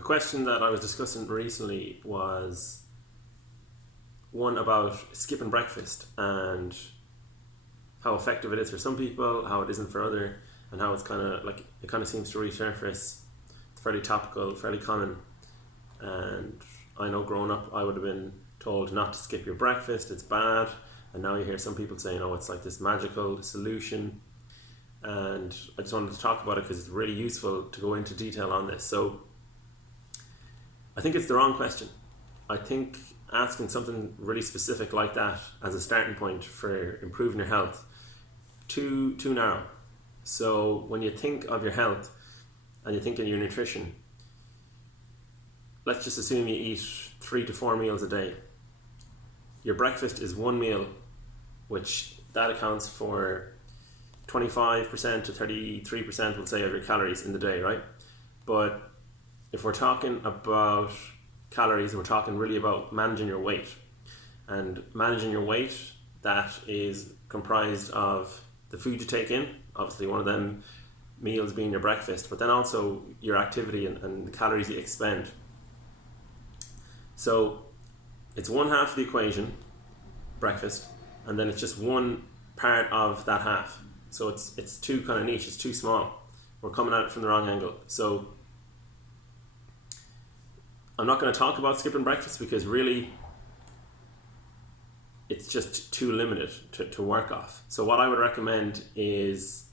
A question that I was discussing recently was one about skipping breakfast and how effective it is for some people, how it isn't for other, and how it's kind of like it kind of seems to resurface. It's fairly topical, fairly common, and I know growing up I would have been told not to skip your breakfast, it's bad, and now you hear some people saying, oh, it's like this magical solution. And I just wanted to talk about it because it's really useful to go into detail on this. So I think it's the wrong question. I think asking something really specific like that as a starting point for improving your health, too narrow. So when you think of your health and you think of your nutrition, let's just assume you eat 3 to 4 meals a day. Your breakfast is one meal, which that accounts for 25% to 33%, we'll say, of your calories in the day, right? But if we're talking about calories, we're talking really about managing your weight. And managing your weight, that is comprised of the food you take in, obviously one of them meals being your breakfast, but then also your activity and the calories you expend. So it's one half of the equation, breakfast, and then it's just one part of that half. So it's too kind of niche, it's too small. We're coming at it from the wrong angle. So I'm not going to talk about skipping breakfast because really it's just too limited to work off. So what I would recommend is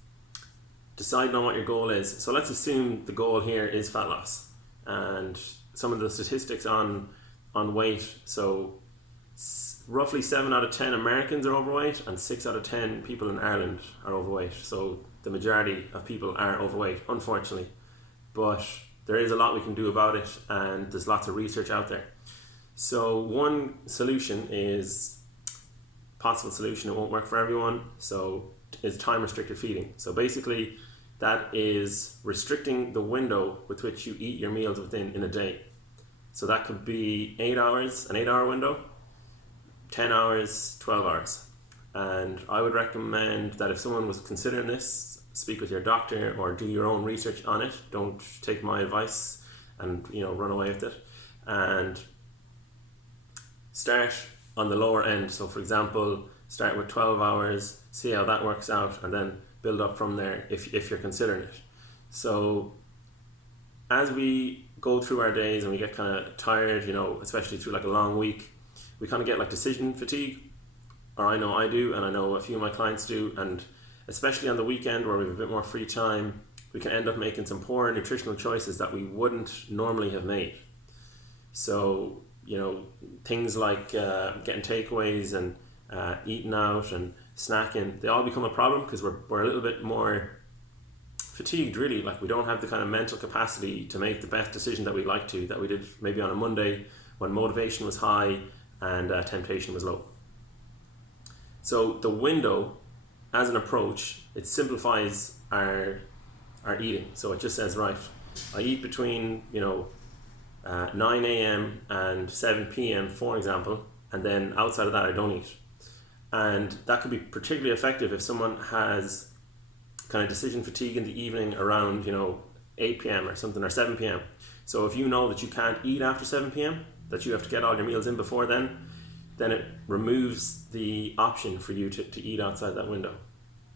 deciding on what your goal is. So let's assume the goal here is fat loss, and some of the statistics on weight. So roughly 7 out of 10 Americans are overweight and 6 out of 10 people in Ireland are overweight. So the majority of people are overweight, unfortunately. But there is a lot we can do about it, and there's lots of research out there. So one solution is, possible solution, it won't work for everyone, so is time restricted feeding. So basically that is restricting the window with which you eat your meals within in a day. So that could be 8 hours, an 8 hour window, 10 hours, 12 hours. And I would recommend that if someone was considering this, speak with your doctor or do your own research on it. Don't take my advice and run away with it. And start on the lower end. So for example, start with 12 hours, see how that works out, and then build up from there if you're considering it. So as we go through our days and we get kind of tired, especially through like a long week, we kind of get like decision fatigue, or I know I do, and I know a few of my clients do, and especially on the weekend where we have a bit more free time, we can end up making some poor nutritional choices that we wouldn't normally have made. So, things like getting takeaways and eating out and snacking, they all become a problem because we're a little bit more fatigued, really. Like we don't have the kind of mental capacity to make the best decision that we did maybe on a Monday when motivation was high and temptation was low. So the window, as an approach, it simplifies our eating. So it just says, right, I eat between 9 a.m. and 7 p.m. for example, and then outside of that I don't eat. And that could be particularly effective if someone has kind of decision fatigue in the evening around 8 p.m. or something, or 7 p.m. So if you know that you can't eat after 7 p.m., that you have to get all your meals in before then it removes the option for you to eat outside that window.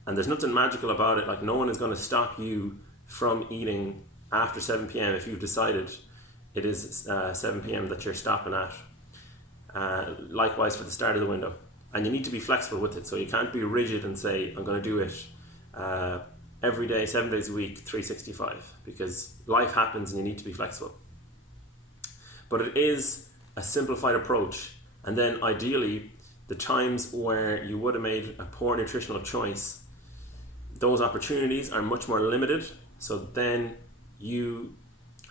And there's nothing magical about it. Like no one is going to stop you from eating after 7 p.m. if you've decided it is 7 p.m. that you're stopping at. Likewise for the start of the window. And you need to be flexible with it. So you can't be rigid and say, I'm going to do it every day, 7 days a week, 365, because life happens and you need to be flexible. But it is a simplified approach. And then ideally, the times where you would have made a poor nutritional choice, those opportunities are much more limited. So then you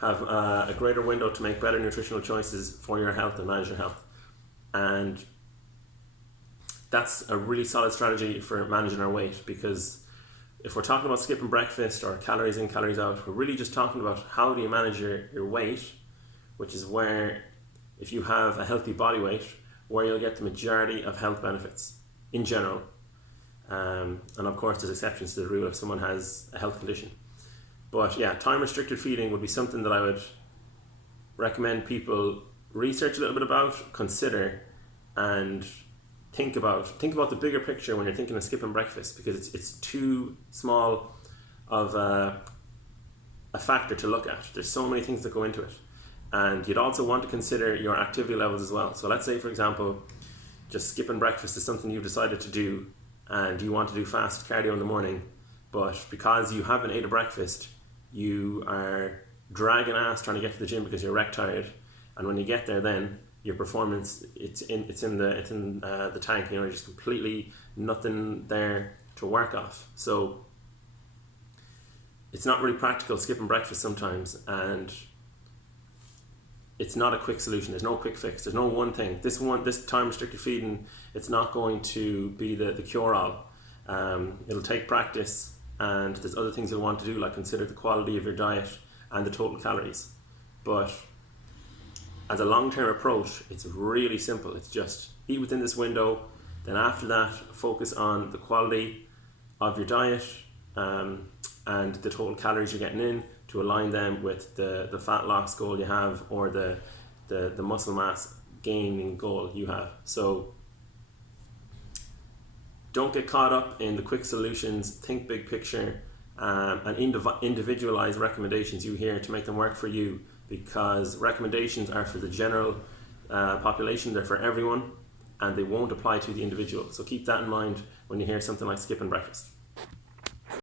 have a greater window to make better nutritional choices for your health and manage your health. And that's a really solid strategy for managing our weight, because if we're talking about skipping breakfast or calories in, calories out, we're really just talking about how do you manage your weight, which is where, if you have a healthy body weight, where you'll get the majority of health benefits in general. And of course there's exceptions to the rule if someone has a health condition. But yeah, time restricted feeding would be something that I would recommend people research a little bit about, consider, and think about the bigger picture when you're thinking of skipping breakfast, because it's too small of a factor to look at. There's so many things that go into it. And you'd also want to consider your activity levels as well. So let's say, for example, just skipping breakfast is something you've decided to do, and you want to do fast cardio in the morning, but because you haven't ate a breakfast, you are dragging ass trying to get to the gym because you're wreck tired, and when you get there, then your performance it's in the tank. You know, you're just completely nothing there to work off. So it's not really practical skipping breakfast sometimes, and it's not a quick solution. There's no quick fix. There's no one thing. This time restricted feeding, it's not going to be the cure all. It'll take practice, and there's other things you'll want to do, like consider the quality of your diet and the total calories. But as a long-term approach, it's really simple. It's just eat within this window. Then after that, focus on the quality of your diet and the total calories you're getting in, to align them with the fat loss goal you have, or the muscle mass gaining goal you have. So don't get caught up in the quick solutions. Think big picture, and individualize recommendations you hear to make them work for you, because recommendations are for the general population. They're for everyone, and they won't apply to the individual. So keep that in mind when you hear something like skipping breakfast.